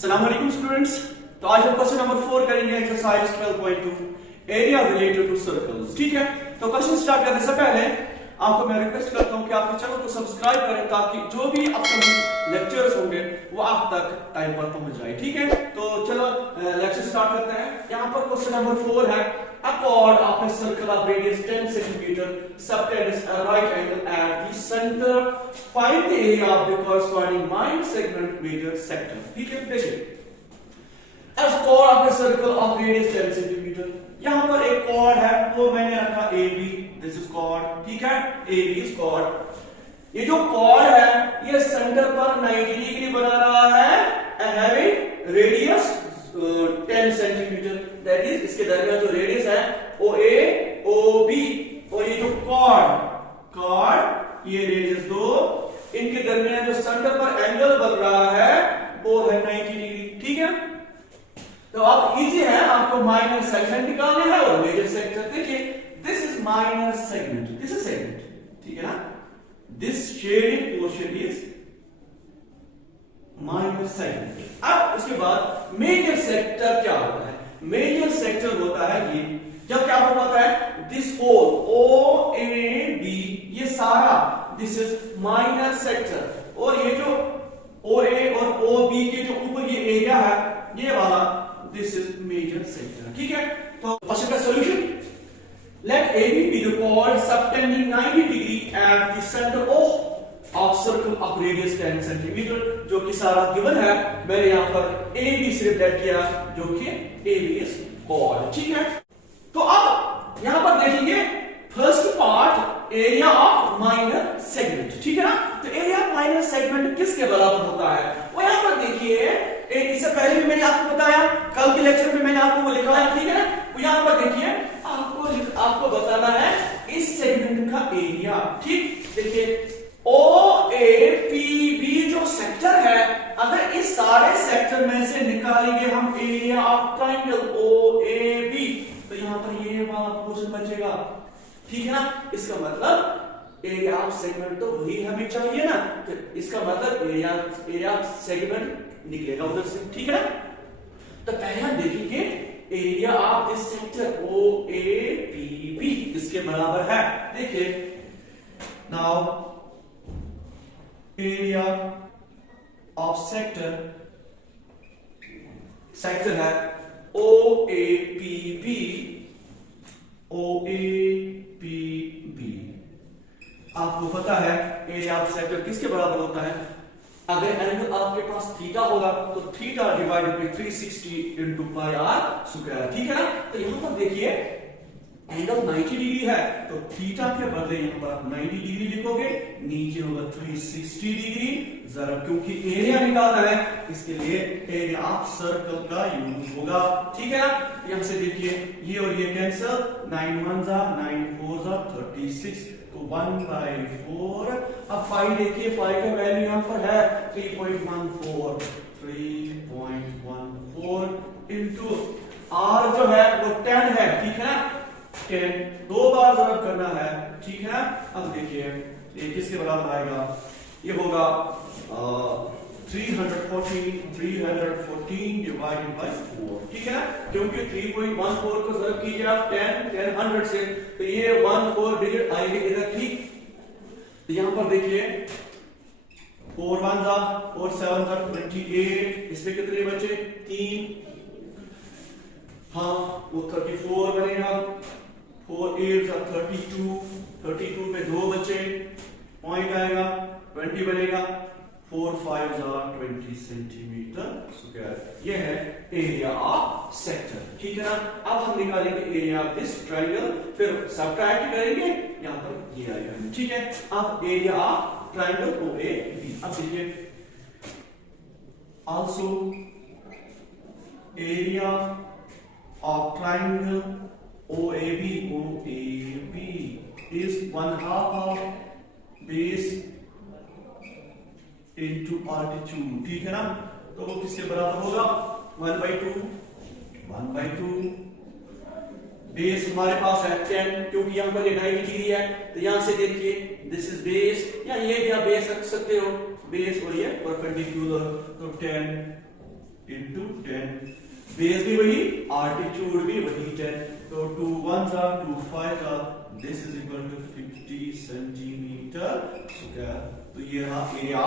अस्सलाम वालेकुम स्टूडेंट्स। तो आज हम क्वेश्चन नंबर 4 करेंगे exercise 12.2 area related to circles. ठीक है, तो क्वेश्चन स्टार्ट करने से पहले आपको मैं रिक्वेस्ट करता हूं कि आप इस चैनल को सब्सक्राइब करें ताकि जो भी अपकमिंग लेक्चर्स होंगे वो आप तक टाइम पर पहुंच जाए। ठीक है, तो चलो लेक्चर स्टार्ट करते हैं। यहाँ पर क्वेश्चन नंबर 4 है a chord of a circle of radius 10 cm subtends a right angle at the center, find the area of the corresponding minor segment major sector। ठीक है, देखिए as chord of a circle of radius 10 cm, यहाँ पर एक chord है वो मैंने रखा AB, this is chord। ठीक है, AB is chord। ये जो chord है ये सेंटर पर 90 डिग्री बना रहा है and having radius 10 centimetre, that is इसके दरमियान जो रेडियस है OA OB और ये जो कॉर्ड ये रेडियस दो, इनके दरमियान जो सेंटर पर एंगल बन रहा है वो है 90 डिग्री। ठीक है, तो अब इजी है, आपको माइनर सेगमेंट निकालना है और मेजर सेक्टर। देखिए this is minor segment, this is segment. ठीक है ना, this shaded portion is minor segment. अब उसके बाद मेजर सेक्टर क्या होता है? मेजर सेक्टर होता है ये जब क्या होता है दिस होल OAB ये सारा दिस इज माइनर सेक्टर और ये जो OA और OB के जो ऊपर ये एरिया है ये वाला दिस इज मेजर सेक्टर। ठीक है, तो क्वेश्चन का solution let AB be the chord subtending 90 degree at the center of circle of radius 10 cm, जो कि सारा गिवन है। मैंने यहां पर AB से रिप्रेजेंट किया जो कि AB is chord। ठीक है, तो अब यहां पर देखेंगे first part area of minor segment. ठीक है ना, तो एरिया ऑफ माइनर सेगमेंट किसके बराबर होता है वो यहां पर देखिए, इससे पहले भी मैंने आपको बताया, कल के लेक्चर में मैंने आपको वो लिखवाया। ठीक है ना, तो यहां पर देखिए आपको बताना है इस सेगमेंट का एरिया। ठीक, देखिए OAPB जो सेक्टर है, अगर इस सारे सेक्टर में से निकालेंगे हम एरिया ऑफ ट्रायंगल OAB तो यहां पर ये वाला पोर्शन बचेगा। ठीक है ना, इसका मतलब एरिया ऑफ सेगमेंट तो वही हमें चाहिए ना, तो इसका मतलब एरिया ऑफ सेगमेंट निकलेगा उधर से। ठीक है ना, तो पहले हम देखेंगे area of this sector OAPB किसके बराबर है। देखिए नाउ एरिया ऑफ सेक्टर है OAPB आपको पता है एरिया ऑफ सेक्टर किसके बराबर होता है? अगर एंगल आपके पास थीटा होगा तो theta divided by 360 into pi r square. ठीक है ना, तो यहां पर देखिए एंगल 90 डिग्री है तो थीटा के बदले यहां पर 90 डिग्री लिखोगे, नीचे होगा 360 डिग्री। जरा क्योंकि एरिया निकालना है इसके लिए एरिया ऑफ सर्कल का यूज होगा। ठीक है ना, यहां से देखिए ये और ये कैंसिल, 9 1 जा 9 4 जा 36 तो 1/4। अब पाई देखिए, पाई का वैल्यू यहां पर है 3.14 इनटू आर जो है वो 10 है। ठीक है ना, 10 दो बार जरूर करना है। ठीक है, अब देखिए ये किसके बराबर आएगा, ये होगा 314 डिवाइडेड बाय 4। ठीक है ना, क्योंकि 3.14 को जरूर कीजिए आप 10 100 से तो ये 14 डिजिट आएंगे इधर। ठीक, तो यहां पर देखिए 4 1 जा 4 7 जा 28, इसमें कितने बचे 3, हाँ वो 34 बनेगा, 4 8 जा 32 में 2 बचे, पॉइंट आएगा 20 बनेगा, 4 5 जा 20 सेंटीमीटर स्क्वायर। ये है एरिया ऑफ सेक्टर। ठीक है ना, अब हम निकालेंगे एरिया ऑफ दिस ट्रायंगल, फिर सबट्रैक्ट करेंगे, यहां पर ये आएगा। ठीक है, अब एरिया ऑफ ट्रायंगल OAB। अब देखिए also area of triangle OAB is 1/2 of base into altitude। ठीक है ना, तो वो किसके बराबर होगा 1/2 बेस हमारे पास है 10, क्योंकि यहां पर ये 90 डिग्री है तो यहां से देखिए दिस इज बेस, या ये भी आप बेस रख सकते हो, बेस और ये परपेंडिकुलर, तो 10 इंटू 10, बेस भी वही, आल्टीट्यूड भी वही 10, तो 2 1 जा 2 5 जा, this is equal to 50 centimetre square. तो ये रहा एरिया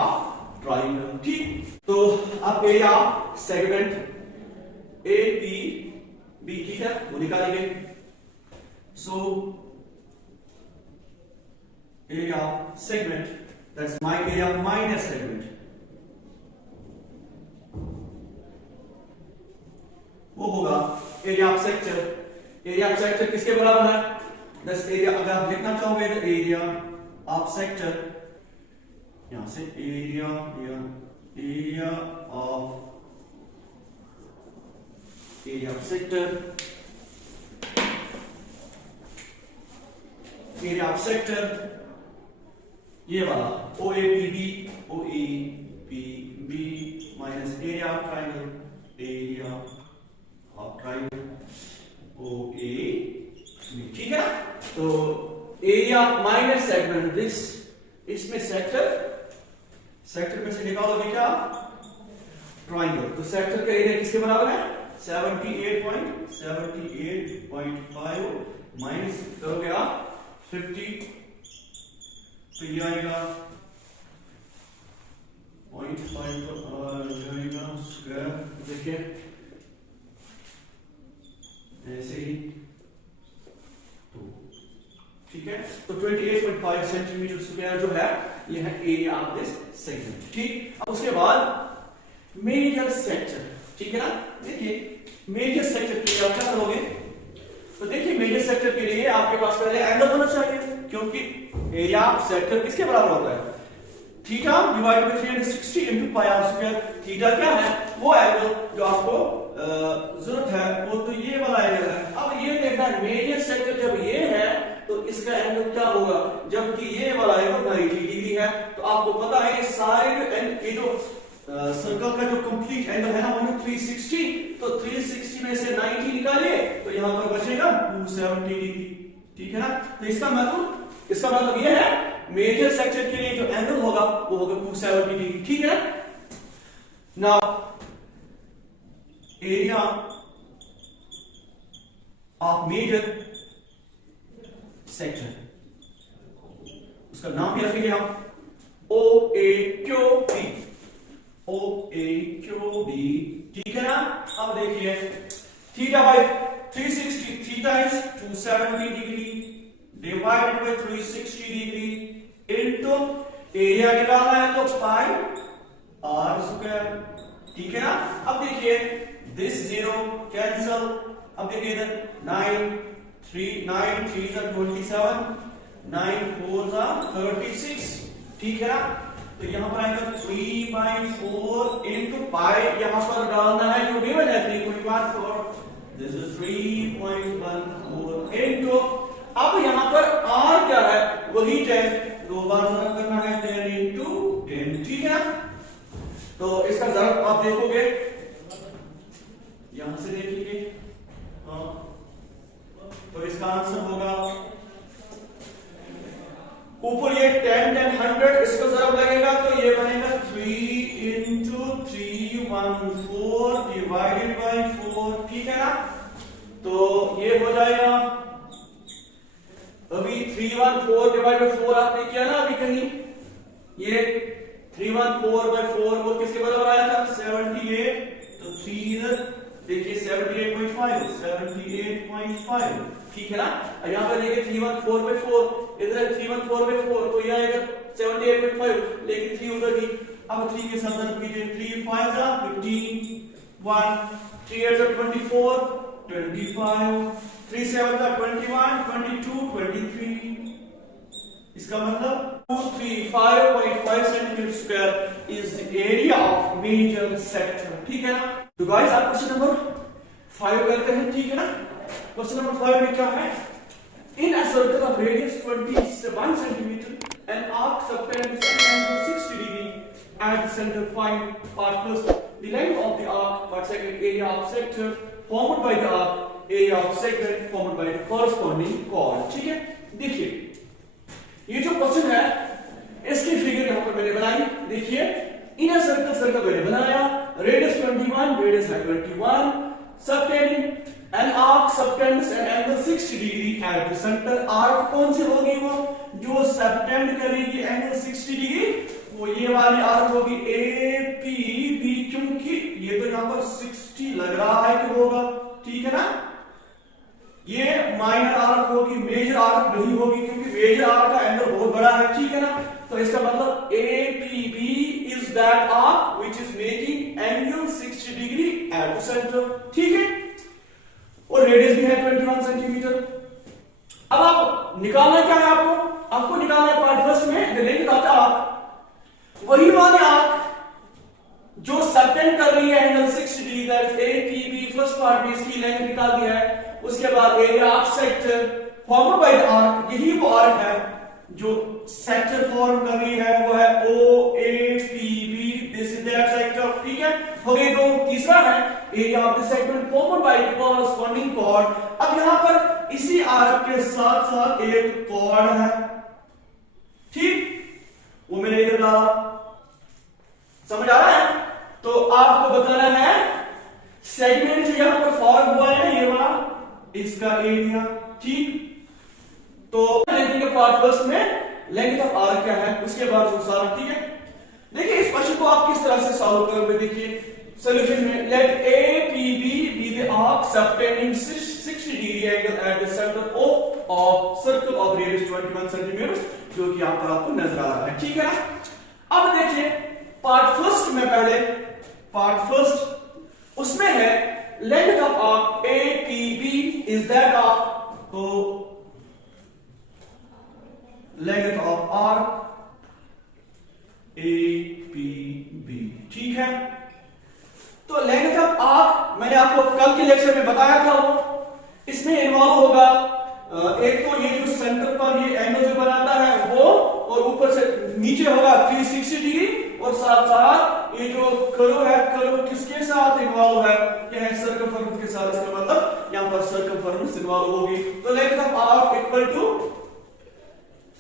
ट्राइंगल। ठीक, तो अब area segment A P B, ठीक है, वो निकालेंगे। So area segment, that's my area minus segment, वो होगा area of sector. Area of sector किसके बराबर है? दस एरिया, अगर आप लिखना चाहोगे तो एरिया ऑफ सेक्टर, यहां से area of sector, area of sector ये वाला O A P B minus area of triangle, area of triangle O A B, ठीक है ना। तो एरिया माइनस सेगमेंट दिस, इसमें सेक्टर में से निकालोगे क्या? ट्राइंगल। तो सेक्टर का एरिया किसके बराबर है? 78.5 माइनस करोगे आप 50, तो ये आएगा 0.5 जाएगा स्क्वायर, देखिए ऐसे ही, तो ठीक है। तो 28.5 सेंटीमीटर स्क्वायर जो है ये है एरिया ऑफ दिस सेगमेंट। ठीक, अब उसके बाद मेजर सेक्टर, ठीक है ना। देखिए मेजर सेक्टर के लिए आप क्या करोगे? तो देखिए मेजर सेक्टर के लिए आपके पास पहले एंगल होना चाहिए, क्योंकि एरिया ऑफ सेक्टर किसके बराबर होता है? Theta divided by 360 into pi r square. Theta क्या है? वो एंगल जो आपको जरूरत है, वो तो ये वाला एंगल है। अब ये देखना मेजर सेक्टर जब ये है तो इसका एंगल क्या होगा? जबकि ये वाला एंगल 90 डिग्री है, तो आपको पता है साइड एंड ये जो सर्कल का जो कंप्लीट एंगल है ना वो 360, तो 360 में से 90 निकालिए तो यहां पर बचेगा 270 डिग्री, ठीक है ना। तो इसका मतलब ये है मेजर सेक्टर के लिए जो एंगल होगा वो होगा 270 डिग्री, ठीक है। Now area of major sector, उसका नाम भी रखेंगे हम O A Q B, O A Q B, ठीक है ना। अब देखिए theta by 360, theta is 270 degree divided by 360 degree into area निकालना है तो पाई आर स्क्वायर, ठीक है ना। अब देखिए दिस 0 कैंसल, अब देखिए इधर 9 3 जा 27, 9 4 जा 36, ठीक है ना। तो यहां पर आएगा 3/4 इनटू पाई, यहां पर डालना है जो गिवन है 3.14, दिस इज 3.14 इनटू, अब यहां पर r क्या है? वही 10, दो बार ज़रब करना है 10 इनटू 10, ठीक है ना। तो इसका ज़रब आप देखोगे यहां से देख लीजिए, तो इसका आंसर होगा ऊपर ये 10 10 100, इसका ज़रब लगेगा तो ये बनेगा 3 इनटू 314 डिवाइडेड बाय 4, ठीक है ना। तो ये हो जाएगा, अभी 314 डिवाइडेड बाय 4 आपने किया ना अभी कहीं, ये 314/4 वो किसके बराबर आया था? 78, तो 3 इधर देखिए 78.5, ठीक है ना। यहां पर देखिए 314/4, इधर 314/4, तो ये आएगा 78.5, लेकिन 3 उधर ही। अब 3 के साथ ज़रब कीजिए, 3 5 जा 15, 1 3 8 जा 24, 25, 3 7 जा 21, 22, 23, इसका मतलब 235.5 centimetre square is the area of major sector, ठीक है ना। तो गाइस आप क्वेश्चन नंबर 5 करते हैं, ठीक है ना। क्वेश्चन नंबर 5 में क्या है? In a circle of radius 21 centimetre and arc subtend 60 degree at the centre find part first the length of the arc, part second area of sector formed by the arc, area of segment formed by the corresponding chord, ठीक है। देखिए ये जो question है इसकी figure यहां पर मैंने बनाई, देखिए इनर सर्कल मैंने बनाया, रेडियस 21, रेडियस है 21, subtending an arc subtends an angle 60 degree at the center. Arc कौन सी होगी वो जो सबटेंड करेगी एंगल 60 डिग्री, वो ये वाली आर्क होगी APB, क्योंकि ये तो यहां पर 60 लग रहा है कि होगा, ठीक है ना। ये माइनर आर्क होगी, मेजर आर्क नहीं होगी, क्योंकि मेजर आर्क का एंगल बहुत बड़ा है, ठीक है ना। तो इसका मतलब APB is that arc which is making angle 60 degree at the center, ठीक है। और रेडियस भी है 21 सेंटीमीटर। अब आप निकालना क्या है, आपको निकालना है पार्ट फर्स्ट में the length of the arc, वही वाली आर्क जो सबटेंड कर रही है angle 60 degree, that is APB। First part में इसकी लेंथ निकाल दिया है, उसके बाद area of sector formed by the arc, यही वो आर्क है जो सेक्टर फॉर्म कर रही है, वो है OAPB, this is that sector, ठीक है। हो गई दो। तीसरा है area of the segment formed by the corresponding chord. अब यहां पर इसी आर्क के साथ साथ एक कॉर्ड है, ठीक, वो मैंने इधर डाला, समझ आ रहा है। तो आपको बताना है सेगमेंट जो यहां पर फॉर्म हुआ है ये वाला, इसका एरिया, ठीक। तो लेंथ पार्ट फर्स्ट में लेंथ ऑफ आर्क क्या है, उसके बाद वो सारा, ठीक है। देखिए इस क्वेश्चन को आप किस तरह से सॉल्व करोगे, देखिए सॉल्यूशन में late APB be the arc subtending 60 degree angle at the center of circle of radius 21 cm, जो कि यहां पर आपको नजर आ रहा है, ठीक है ना। अब देखिए पार्ट फर्स्ट में, पहले पार्ट फर्स्ट उसमें है length of arc APB is that arc, तो लेंथ ऑफ आर्क APB, ठीक है। तो लेंथ ऑफ आर्क मैंने आपको कल के लेक्चर में बताया था, वो इसमें इन्वॉल्व होगा एक तो ये जो सेंटर पर ये एंगल जो बनाता है वो, और ऊपर से नीचे होगा 360 डिग्री, और साथ साथ ये जो कर्व है, कर्व किसके साथ इन्वॉल्व है, ये है सर्कमफरेंस के साथ। इसका मतलब यहां पर सर्कमफरेंस इन्वॉल्व होगी। तो length of arc equal to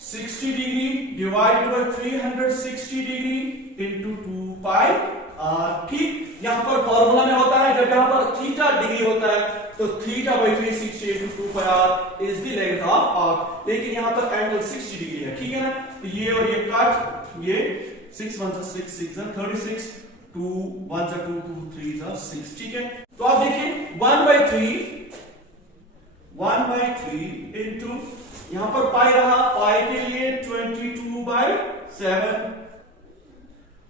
60 degree divided by 360 degree into 2 pi r, ठीक। यहां पर फॉर्मूला में होता है, जब यहां पर थीटा डिग्री होता है तो theta by 360 into 2 pi r is the length of arc, लेकिन यहां पर एंगल 60 डिग्री है, ठीक है ना। तो ये और ये कट, ये 6 1 6 6 36, 2 1 2 2 3 6, ठीक है। तो आप देखिए 1/3 इनटू यहां पर पाई रहा, पाई के लिए 22/7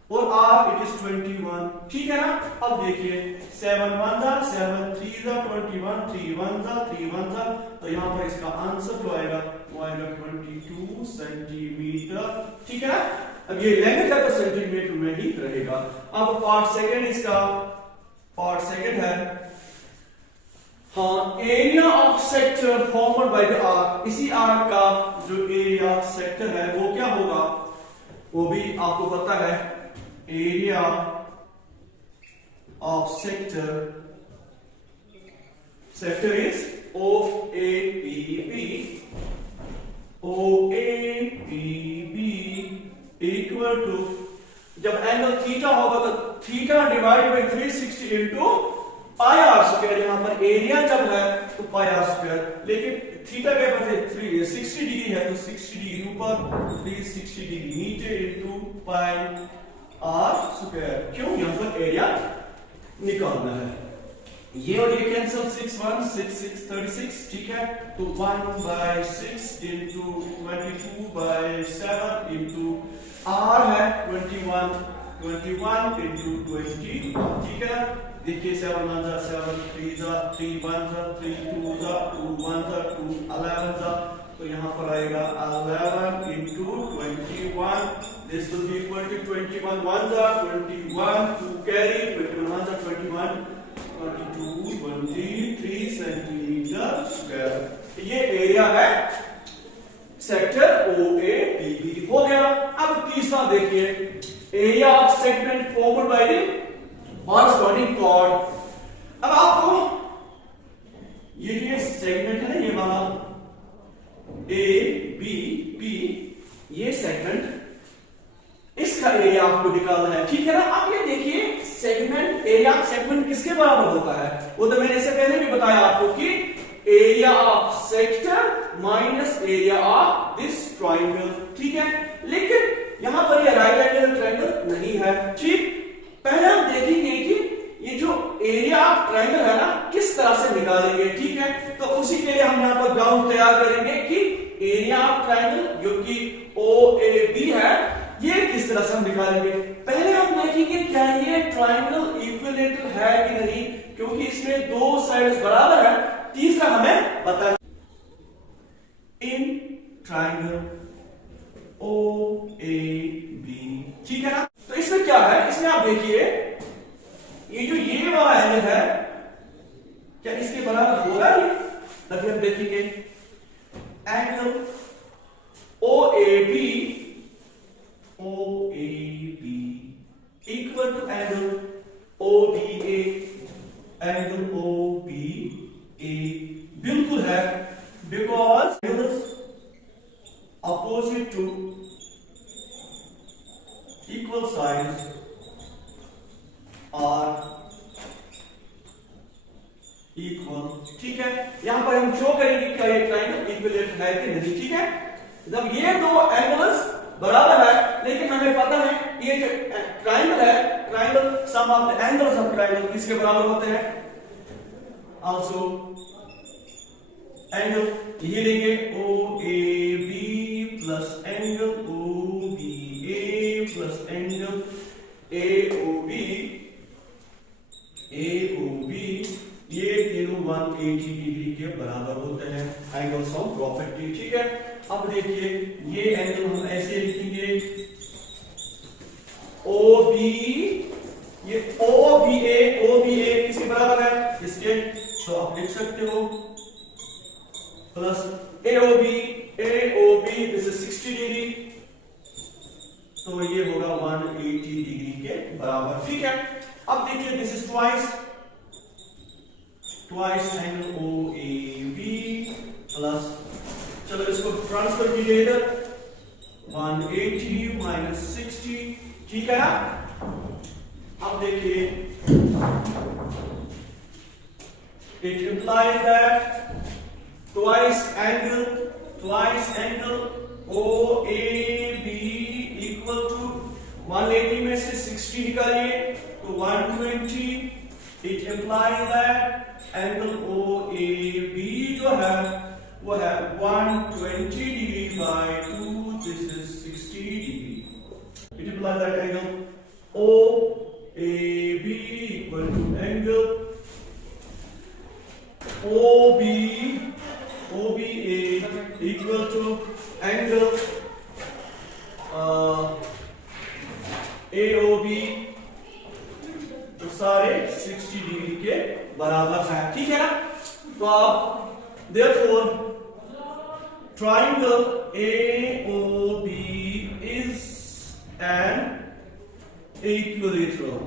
और r इट इज 21, ठीक है ना। अब देखिए 7 1 7 3 21, 3 1 3 1, तो यहां पर इसका आंसर जो आएगा वो आएगा 22 सेंटीमीटर, ठीक है ना। अब ये लेंथ है तो सेंटीमीटर में ही रहेगा। अब पार्ट सेकंड, इसका पार्ट सेकंड है, हाँ, area of sector formed by the arc. इसी आर्क का जो एरिया ऑफ सेक्टर है वो क्या होगा, वो भी आपको पता है, area of sector is OAPB equal to, जब एंगल थीटा होगा तो theta divide by 360 into pi r square. यहां पर एरिया जब है तो पाई आर स्क्वायर, लेकिन थीटा के बदले 60 डिग्री है तो 60 डिग्री ऊपर, 360 डिग्री नीचे इनटू पाई आर स्क्वायर। क्यों, यहां पर एरिया निकालना है। ये और ये कैंसिल, 6 1 6 6 36, ठीक है। तो 1/6 इनटू 22/7 इनटू आर है 21 इनटू 20, ठीक है। देखिए 7 1 7 3 3 1 3 2 2 1 2 11, तो यहां पर आएगा 11 into 21, this will be equal to 21 1 21 to carry 21 1 21 22 23 centimetre square. ये एरिया है सेक्टर OAPB, हो गया। अब तीसरा देखिए, area of segment formed by the corresponding chord. अब आपको ये सेगमेंट है ना, ये वाला ABP, ये सेगमेंट, इसका एरिया आपको निकालना है, ठीक है ना। अब ये देखिए सेगमेंट, एरिया ऑफ सेगमेंट किसके बराबर होता है? वो तो मैंने इससे पहले भी बताया आपको कि area of sector minus area of this triangle, ठीक है। लेकिन यहां पर ये राइट एंगल ट्राइंगल नहीं है, ठीक। पहले हम देखेंगे कि ये जो एरिया ऑफ ट्राइंगल है ना किस तरह से निकालेंगे, ठीक है। तो उसी के लिए हम यहां पर ग्राउंड तैयार करेंगे कि एरिया ऑफ ट्राइंगल जो कि OAB है ये किस तरह से हम निकालेंगे। पहले हम देखेंगे क्या ये ट्राइंगल इक्विलेटरल है कि नहीं, क्योंकि इसमें दो साइड्स बराबर है। तीसरा हमें बता इन ट्राइंगल OAB, ठीक है ना। तो इसमें क्या है, इसमें आप देखिए ये जो ये वाला एंगल है क्या इसके बराबर हो रहा है? तभी हम देखेंगे angle OAB equal to angle OBA, angle OBA बिल्कुल है, because opposite to equal sides are equal, ठीक है। यहां पर हम शो करेंगे क्या ये ट्राइंगल इक्विलेटरल है कि नहीं, ठीक है। जब ये दो एंगल्स बराबर है, लेकिन हमें पता है ये जो ट्राइंगल है, triangle sum of the angles of triangle किसके बराबर होते हैं? आल्सो एंगल ये लेंगे OAB plus angle OBA plus angle AOB, ये तीनों 180 डिग्री के बराबर होते हैं, एंगल्स ऑफ प्रॉपर्टी, ठीक है। अब देखिए ये एंगल हम ऐसे लिखेंगे OB, ये OBA किसके बराबर है? इसके, तो आप लिख सकते हो plus AOB this is 60 degree, तो ये होगा 180 डिग्री के बराबर, ठीक है। अब देखिए this is twice angle OAB plus, चलो इसको ट्रांसफर कीजिए इधर, 180 माइनस 60, ठीक है ना। अब देखिए it implies that twice angle OAB equal to 180 में से 60 निकालिए तो 120, it implies that angle OAB जो है वो है 120 degree by 2, this is 60 degree. It implies that angle OAB equal to angle OBA equal to angle AOB, तो सारे 60 डिग्री के बराबर है, ठीक है ना। तो आप therefore triangle AOB is an equilateral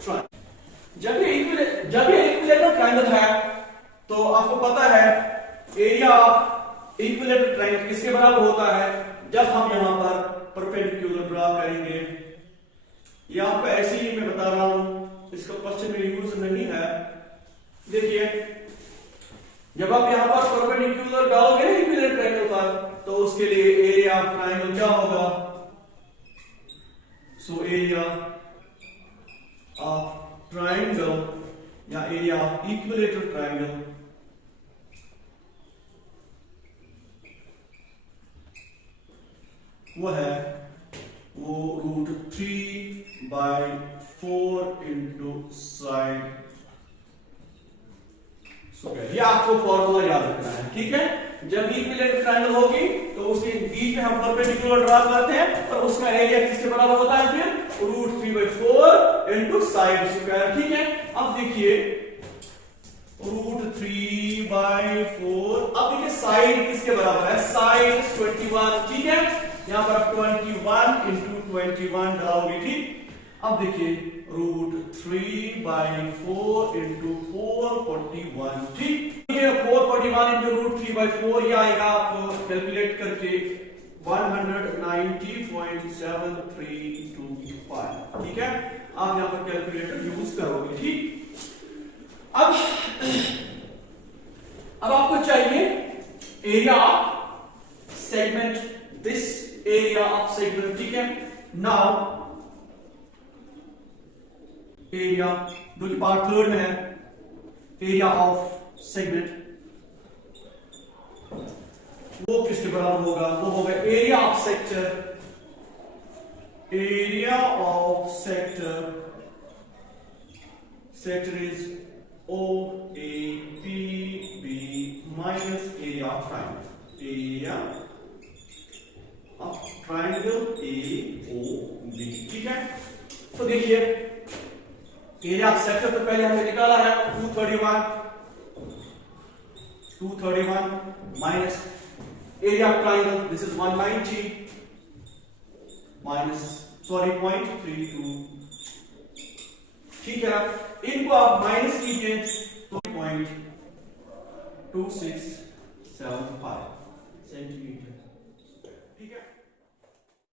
triangle। जब ये इक्विलेटरल ट्रायंगल है तो आपको पता है एरिया ऑफ इक्विलेटरल ट्रायंगल किसके बराबर होता है? जब हम यहां पर परपेंडिकुलर ड्रा करेंगे, ये आपको ऐसे ही मैं बता रहा हूं, इसका क्वेश्चन में यूज नहीं है। देखिए जब आप यहां पर परपेंडिकुलर डालोगे ना इक्विलेटरल ट्रायंगल पर, तो उसके लिए एरिया ऑफ ट्रायंगल क्या होगा? सो एरिया ऑफ ट्रायंगल या एरिया ऑफ इक्विलेटरल ट्रायंगल वो √3/4 इंटू साइड। ये आपको फॉर्मूला याद रखना है, ठीक है। जब इक्विलेटरल ट्रायंगल होगी तो उसके बीच में हम परपेंडिकुलर ड्रा करते हैं और उसका एरिया किसके बराबर होता है? फिर √3/4 इंटू साइड स्क्वायर, ठीक है। अब देखिए √3/4, अब देखिए साइड किसके बराबर है? साइड 21, ठीक है। यहां पर आप 21 इंटू 21 डालोगे, ठीक। अब देखिए √3/4 इंटू 441, ठीक। 441 इंटू √3/4 ये आएगा आपको कैलकुलेट करके 190.7325, ठीक है। आप यहां पर कैलकुलेटर यूज करोगे, ठीक। अब आपको चाहिए area of segment, this area of segment, ठीक है। नाउ एरिया जो कि पार्ट थर्ड में है, एरिया ऑफ सेगमेंट वो किसके बराबर होगा? वो होगा area of sector, area of sector, sector is OAPB minus area of triangle, area of triangle AOB, ठीक है। तो देखिए एरिया ऑफ सेक्टर तो पहले हमने निकाला है 231 minus area of triangle, this is 190 minus 0.32, ठीक है। इनको आप माइनस कीजिए तो 0.2675 सेंटीमीटर, ठीक है।